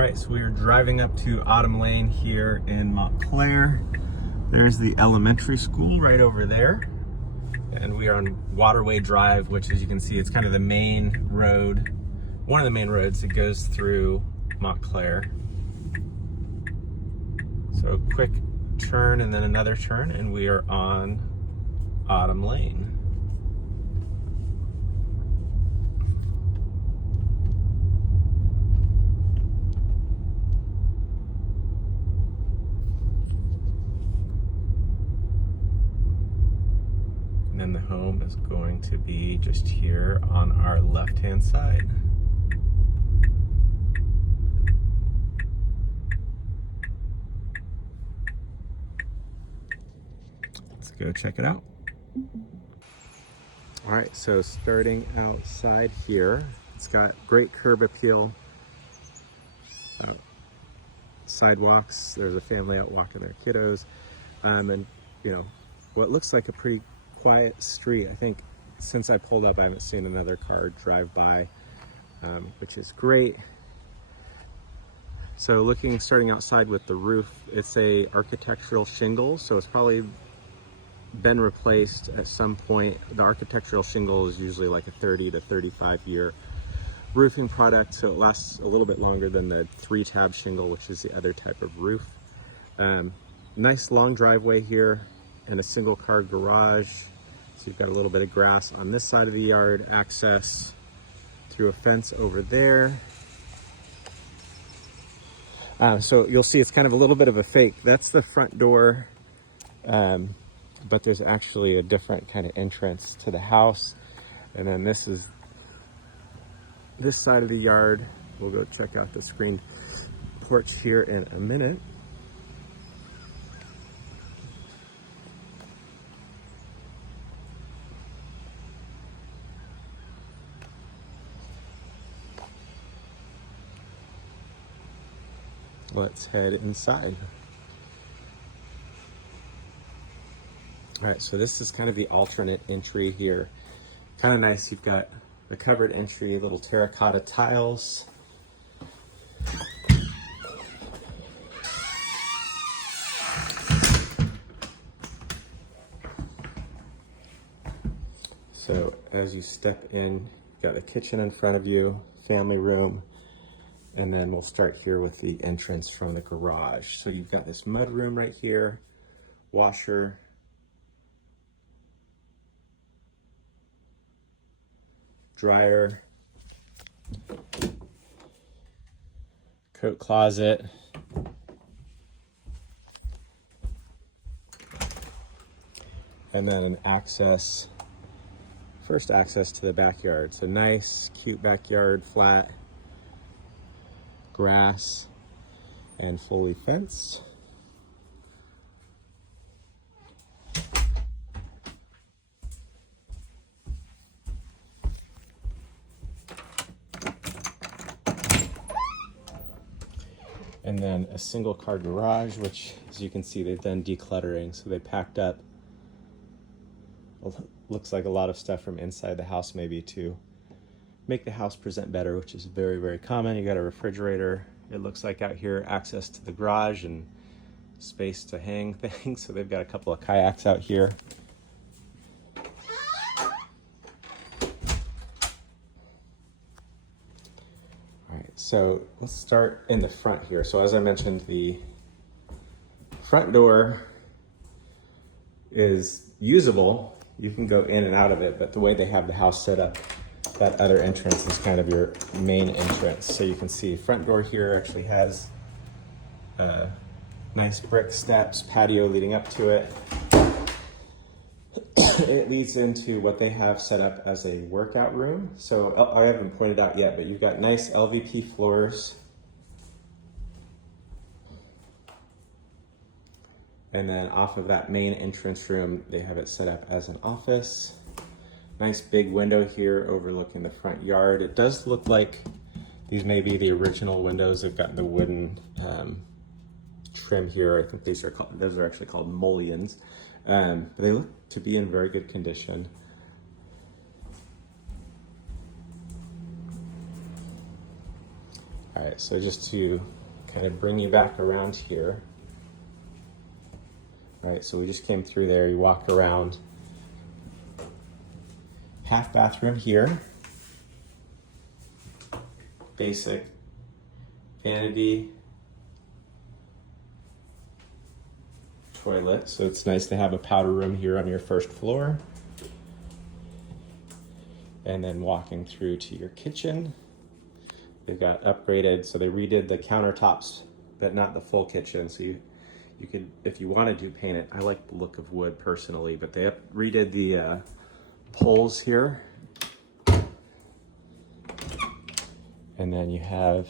right, so we are driving up to Autumn Lane here in Montclair. There's the elementary school right over there. And we are on Waterway Drive, which, as you can see, it's kind of the main road, one of the main roads that goes through Montclair. So quick turn and then another turn, and we are on Autumn Lane. And then the home is going to be just here on our left-hand side. Let's go check it out. All right, so starting outside here, it's got great curb appeal, sidewalks. There's a family out walking their kiddos, and you know, what looks like a pretty quiet street. I think since I pulled up, I haven't seen another car drive by, which is great. So starting outside with the roof, it's a architectural shingle, so it's probably been replaced at some point. The architectural shingle is usually like a 30 to 35 year roofing product, so it lasts a little bit longer than the 3-tab shingle, which is the other type of roof. Nice long driveway here and a single car garage. So you've got a little bit of grass on this side of the yard, access through a fence over there. So you'll see it's kind of a little bit of a fake. That's the front door, but there's actually a different kind of entrance to the house. And then this is this side of the yard. We'll go check out the screened porch here in a minute. Let's head inside. All right, so this is kind of the alternate entry here. Kind of nice, you've got the covered entry, little terracotta tiles. So as you step in, you've got the kitchen in front of you, family room, and then we'll start here with the entrance from the garage. So you've got this mud room right here, washer, dryer, coat closet, and then an first access to the backyard. So nice, cute backyard, flat, grass, and fully fenced. And then a single car garage, which, as you can see, they've done decluttering. So they packed up, looks like a lot of stuff from inside the house maybe to make the house present better, which is very, very common. You got a refrigerator. It looks like out here, access to the garage and space to hang things. So they've got a couple of kayaks out here. All right, so let's start in the front here. So as I mentioned, the front door is usable. You can go in and out of it, but the way they have the house set up, that other entrance is kind of your main entrance. So you can see front door here actually has nice brick steps, patio leading up to it. It leads into what they have set up as a workout room. So I haven't pointed out yet, but you've got nice LVP floors. And then off of that main entrance room, they have it set up as an office. Nice big window here overlooking the front yard. It does look like these may be the original windows. They've got the wooden trim here. I think those are actually called mullions. But they look to be in very good condition. All right, so just to kind of bring you back around here. All right, so we just came through there. You walk around. Half bathroom here. Basic vanity. Toilet, so it's nice to have a powder room here on your first floor. And then walking through to your kitchen. They've got upgraded, so they redid the countertops, but not the full kitchen. So you could, if you wanted to paint it, I like the look of wood personally, but they redid the poles here. And then you have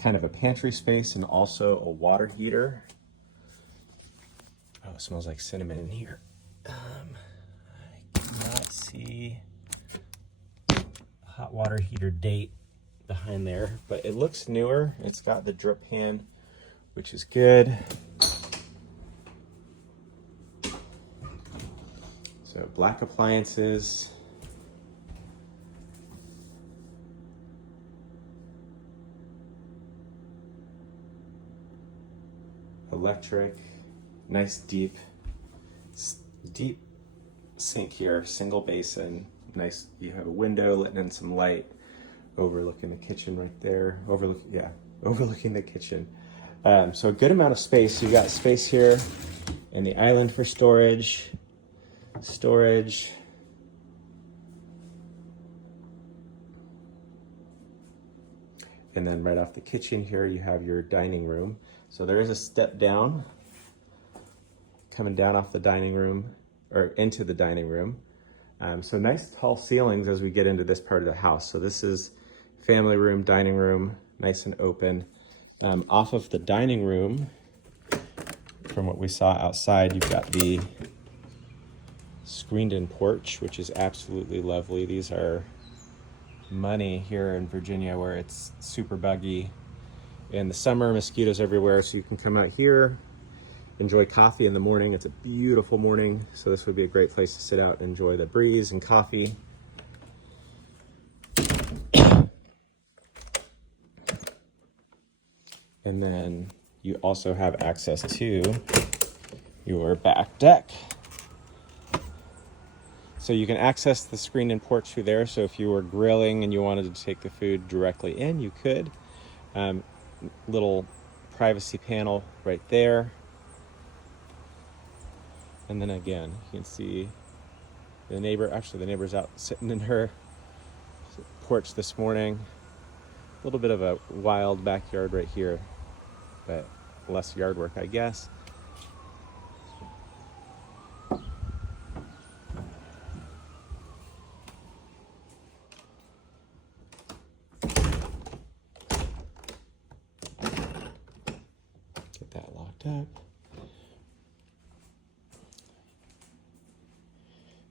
kind of a pantry space and also a water heater. Oh, it smells like cinnamon in here. I cannot see hot water heater date behind there, but it looks newer. It's got the drip pan, which is good. So black appliances. Electric, nice deep sink here, single basin. Nice, you have a window letting in some light, overlooking the kitchen right there. Overlooking the kitchen. So a good amount of space. So you got space here in the island for storage. And then right off the kitchen here, you have your dining room. So there is a step down, coming down off the dining room, or into the dining room. So nice tall ceilings as we get into this part of the house. So this is family room, dining room, nice and open. Off of the dining room, from what we saw outside, you've got the screened-in porch, which is absolutely lovely. These are money here in Virginia where it's super buggy. In the summer, mosquitoes everywhere, so you can come out here, enjoy coffee in the morning. It's a beautiful morning, so this would be a great place to sit out and enjoy the breeze and coffee. And then you also have access to your back deck. So you can access the screen-in porch through there, so if you were grilling and you wanted to take the food directly in, you could. Little privacy panel right there. And then again, you can see the neighbor's out sitting in her porch this morning. A little bit of a wild backyard right here, but less yard work, I guess. Get that locked up.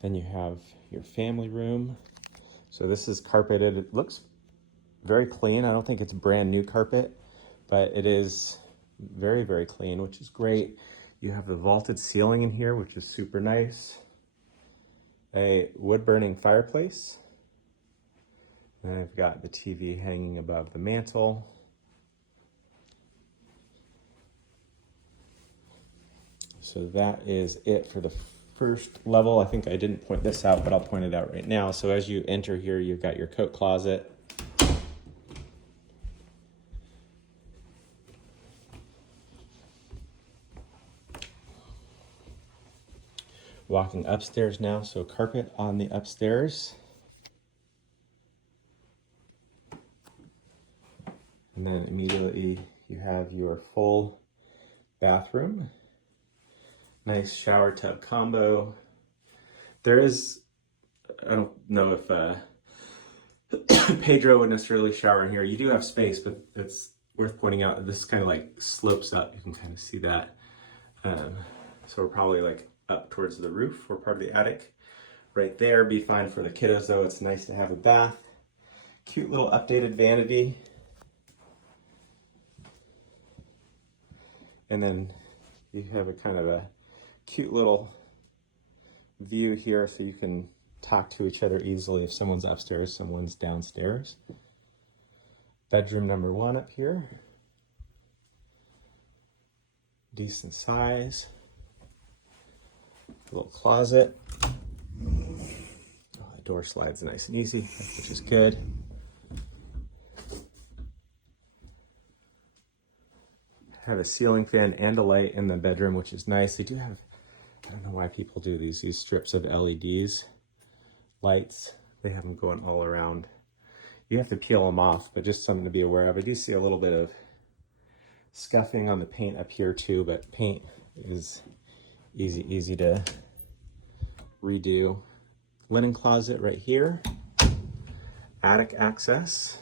Then you have your family room. So this is carpeted. It looks very clean. I don't think it's brand new carpet, but it is very, very clean, which is great. You have the vaulted ceiling in here, which is super nice. A wood-burning fireplace. And I've got the TV hanging above the mantle. So that is it for the first level. I think I didn't point this out, but I'll point it out right now. So as you enter here, you've got your coat closet. Walking upstairs now, so carpet on the upstairs. And then immediately you have your full bathroom. Nice shower tub combo. There is, I don't know if Pedro would necessarily shower in here. You do have space, but it's worth pointing out that this kind of like slopes up. You can kind of see that. So we're probably like up towards the roof or part of the attic. Right there, be fine for the kiddos though. It's nice to have a bath. Cute little updated vanity. And then you have a kind of a cute little view here so you can talk to each other easily if someone's upstairs, someone's downstairs. Bedroom number 1 up here. Decent size. A little closet. Oh, the door slides nice and easy, which is good. Have a ceiling fan and a light in the bedroom, which is nice. They do have, I don't know why people do these strips of LEDs, lights. They have them going all around. You have to peel them off, but just something to be aware of. I do see a little bit of scuffing on the paint up here too, but paint is easy to redo. Linen closet right here. Attic access.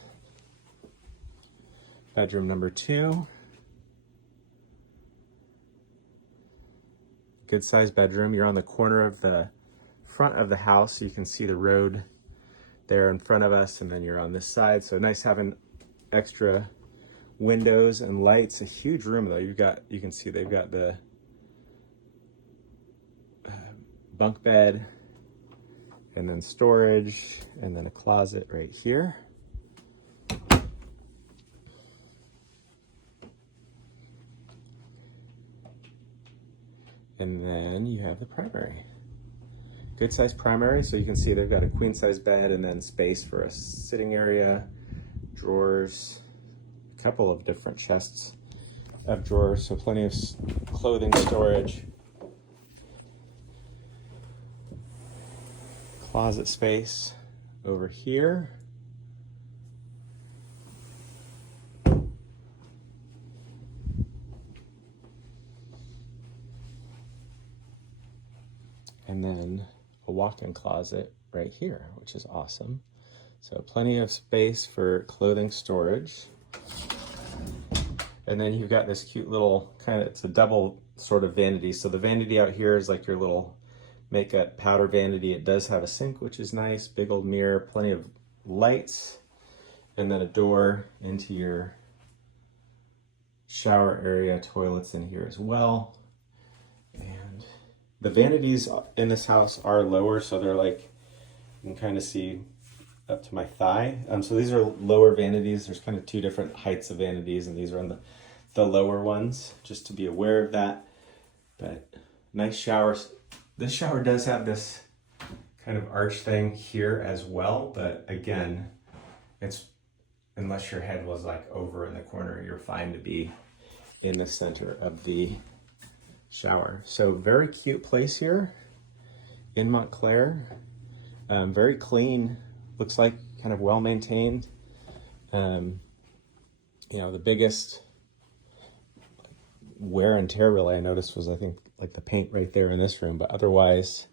Bedroom number 2. Good sized bedroom. You're on the corner of the front of the house, so you can see the road there in front of us, and then you're on this side. So nice having extra windows and lights. A huge room though. You can see they've got the bunk bed, and then storage, and then a closet right here. And then you have the primary. Good size primary, so you can see they've got a queen size bed and then space for a sitting area, drawers, a couple of different chests of drawers, so plenty of clothing storage. Closet space over here. And then a walk-in closet right here, which is awesome. So plenty of space for clothing storage. And then you've got this cute little it's a double sort of vanity. So the vanity out here is like your little makeup powder vanity. It does have a sink, which is nice, big old mirror, plenty of lights, and then a door into your shower area, toilets in here as well. And the vanities in this house are lower, so they're like, you can kind of see up to my thigh. So these are lower vanities. There's kind of 2 different heights of vanities, and these are on the lower ones, just to be aware of that. But nice showers. This shower does have this kind of arch thing here as well, but again, it's, unless your head was like over in the corner, you're fine to be in the center of the shower. So very cute place here in Montclair. Very clean, looks like kind of well maintained. You know, the biggest wear and tear really I noticed was, I think, like the paint right there in this room, but otherwise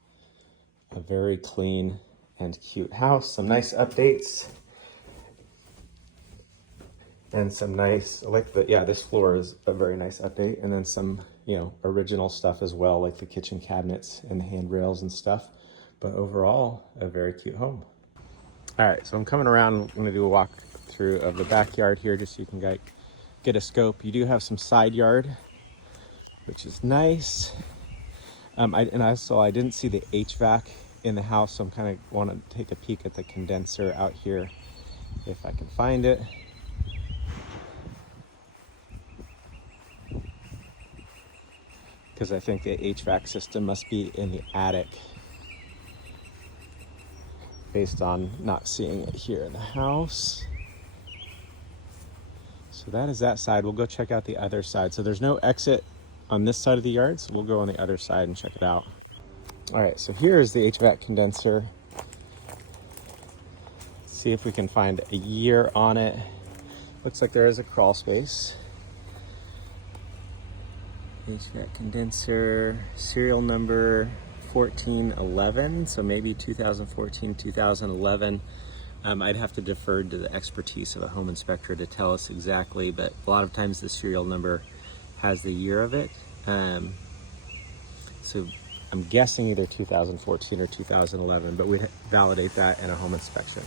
a very clean and cute house. Some nice updates and some nice, I like the, yeah, this floor is a very nice update, and then some, you know, original stuff as well, like the kitchen cabinets and the handrails and stuff. But overall, a very cute home. All right, so I'm coming around. I'm gonna do a walk through of the backyard here, just so you can get a scope. You do have some side yard, which is nice. I didn't see the HVAC in the house, so I'm kind of want to take a peek at the condenser out here if I can find it. Because I think the HVAC system must be in the attic, based on not seeing it here in the house. So that is that side. We'll go check out the other side. So there's no exit on this side of the yard, so we'll go on the other side and check it out. All right, so here's the HVAC condenser. Let's see if we can find a year on it. Looks like there is a crawl space. HVAC condenser, serial number 1411, so maybe 2014, 2011. I'd have to defer to the expertise of a home inspector to tell us exactly, but a lot of times the serial number has the year of it. So I'm guessing either 2014 or 2011, but we'd validate that in a home inspection.